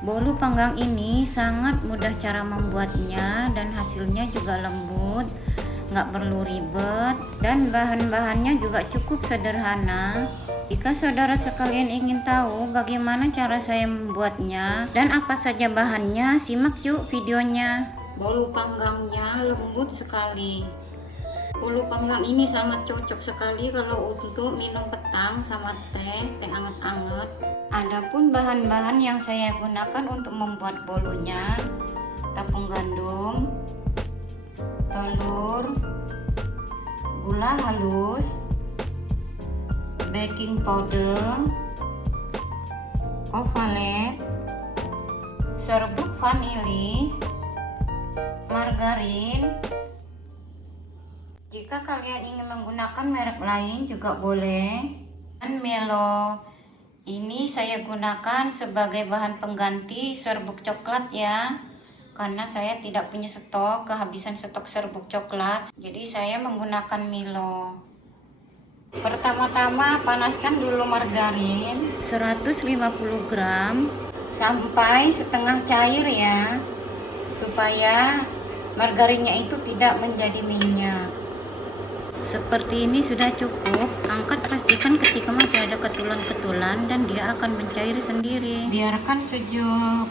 Bolu panggang ini sangat mudah cara membuatnya dan hasilnya juga lembut, nggak perlu ribet, dan bahan-bahannya juga cukup sederhana. Jika saudara sekalian ingin tahu bagaimana cara saya membuatnya dan apa saja bahannya, simak yuk videonya. Bolu panggangnya lembut sekali. Bolu panggang ini sangat cocok sekali kalau untuk minum petang sama teh anget-anget. Adapun bahan-bahan yang saya gunakan untuk membuat bolunya: tepung gandum, telur, gula halus, baking powder, ovalet, serbuk vanili, margarin. Jika kalian ingin menggunakan merek lain juga boleh. Dan Melo ini saya gunakan sebagai bahan pengganti serbuk coklat ya, karena saya tidak punya stok, kehabisan stok serbuk coklat, jadi saya menggunakan Milo. Pertama-tama panaskan dulu margarin 150 gram sampai setengah cair ya, supaya margarinnya itu tidak menjadi minyak. Seperti ini sudah cukup. Angkat, pastikan ketika masih ada ketulan-ketulan dan dia akan mencair sendiri. Biarkan sejuk.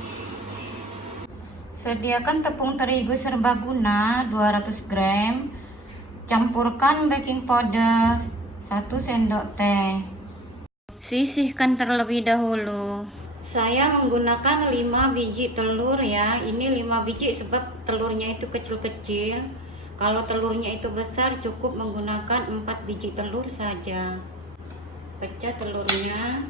Sediakan tepung terigu serbaguna 200 gram. Campurkan baking powder 1 sendok teh. Sisihkan terlebih dahulu. Saya menggunakan 5 biji telur ya. Ini 5 biji sebab telurnya itu kecil-kecil. Kalau telurnya itu besar cukup menggunakan 4 biji telur saja. Pecah telurnya.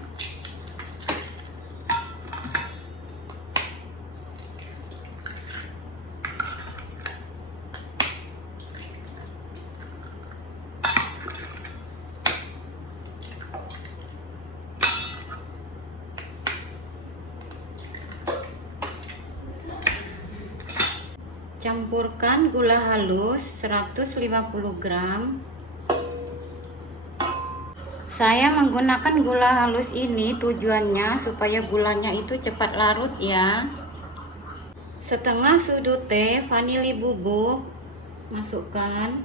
Campurkan gula halus 150 gram. Saya menggunakan gula halus ini tujuannya supaya gulanya itu cepat larut ya. Setengah sudut teh vanili bubuk masukkan.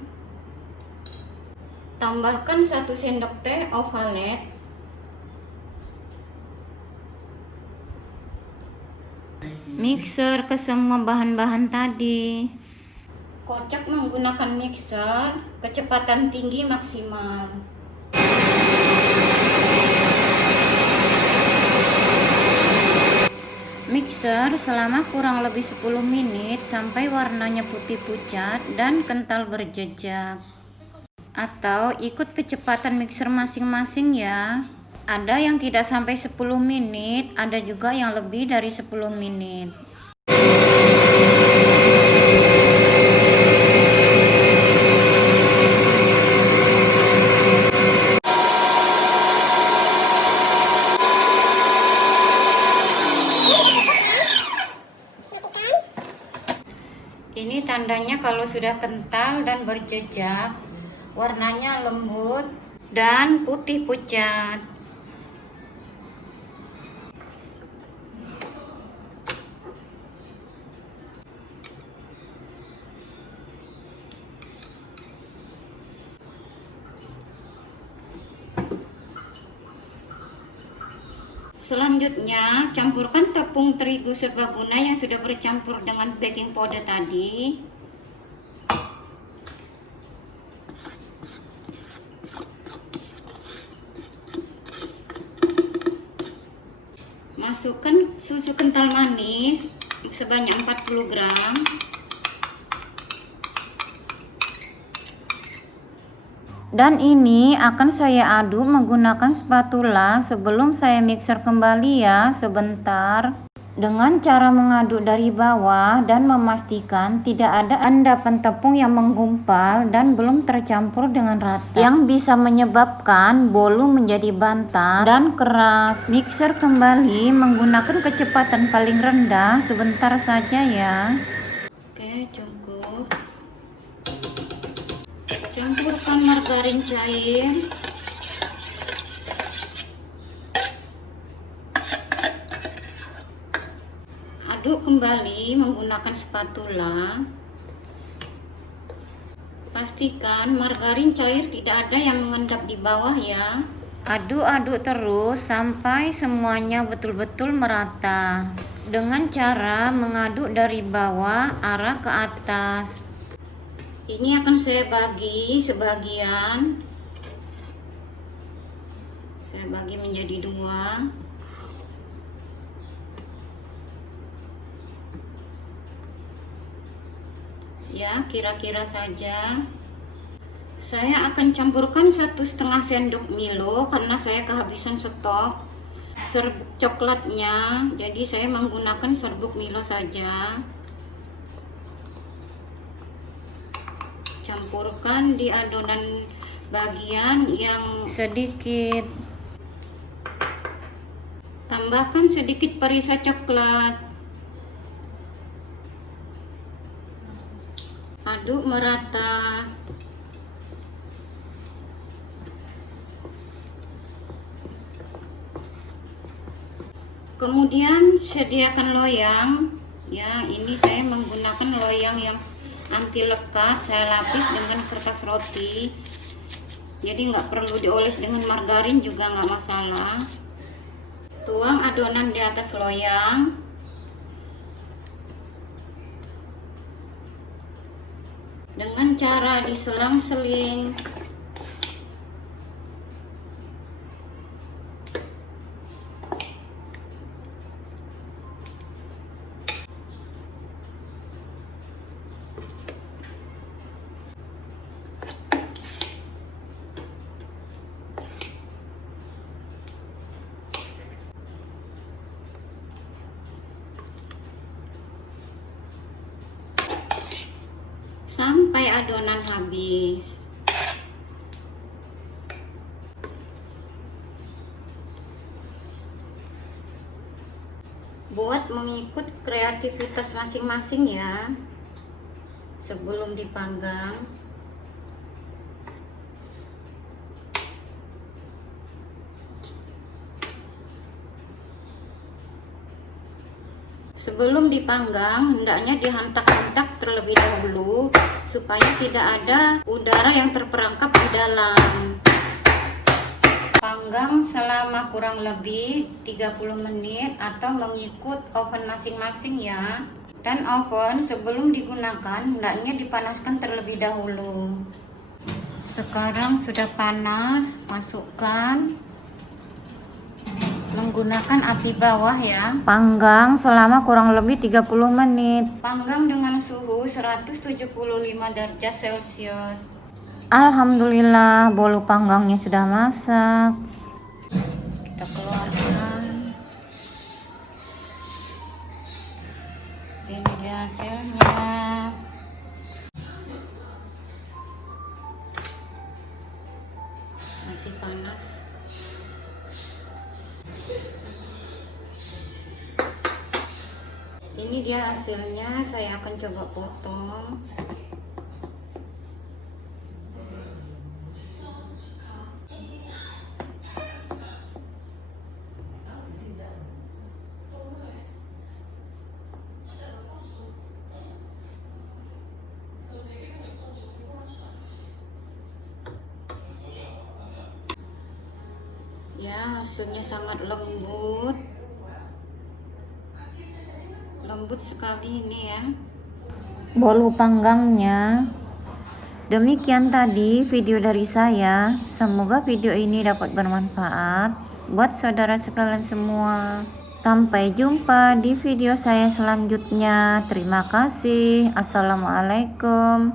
Tambahkan 1 sendok teh ovalet. Mixer ke semua bahan-bahan tadi. Kocok menggunakan mixer kecepatan tinggi maksimal. Mixer selama kurang lebih 10 menit sampai warnanya putih pucat dan kental berjejak. Atau ikut kecepatan mixer masing-masing ya. Ada yang tidak sampai 10 menit, ada juga yang lebih dari 10 menit. Ini tandanya kalau sudah kental dan berjejak, warnanya lembut dan putih pucat. Selanjutnya, campurkan tepung terigu serbaguna yang sudah bercampur dengan baking powder tadi. Masukkan susu kental manis sebanyak 40 gram. Dan ini akan saya aduk menggunakan spatula sebelum saya mixer kembali ya sebentar. Dengan cara mengaduk dari bawah dan memastikan tidak ada endapan tepung yang menggumpal dan belum tercampur dengan rata, yang bisa menyebabkan bolu menjadi bantal dan keras. Mixer kembali menggunakan kecepatan paling rendah sebentar saja ya. Oke, cukup. Campurkan margarin cair. Aduk kembali menggunakan spatula. Pastikan margarin cair tidak ada yang mengendap di bawah ya. Aduk-aduk terus sampai semuanya betul-betul merata. Dengan cara mengaduk dari bawah arah ke atas. Ini akan saya bagi sebagian. Saya bagi menjadi 2. Ya, kira-kira saja. Saya akan campurkan 1,5 sendok Milo karena saya kehabisan stok serbuk coklatnya, jadi saya menggunakan serbuk Milo saja. Campurkan di adonan bagian yang sedikit. Tambahkan sedikit perisa coklat. Aduk merata. Kemudian sediakan loyang. Ya, ini saya menggunakan loyang yang anti lekat. Saya lapis dengan kertas roti. Jadi nggak perlu dioles dengan margarin juga nggak masalah. Tuang adonan di atas loyang. Dengan cara diselang-seling. Sampai adonan habis. Buat mengikut kreativitas masing-masing ya. Sebelum dipanggang. Sebelum dipanggang, hendaknya dihantak-hantak terlebih dahulu supaya tidak ada udara yang terperangkap di dalam. Panggang selama kurang lebih 30 menit atau mengikut oven masing-masing ya. Dan oven sebelum digunakan hendaknya dipanaskan terlebih dahulu. Sekarang sudah panas, masukkan. Menggunakan api bawah ya. Panggang selama kurang lebih 30 menit. Panggang dengan suhu 175 derajat Celcius. Alhamdulillah, bolu panggangnya sudah masak. Kita keluarkan. Ini dia hasilnya. Masih panas. Ini dia hasilnya, saya akan coba potong. Ya, hasilnya sangat lembut. Lembut sekali ini ya bolu panggangnya. Demikian tadi video dari saya. Semoga video ini dapat bermanfaat buat saudara sekalian semua. Sampai jumpa di video saya selanjutnya. Terima kasih. Assalamualaikum.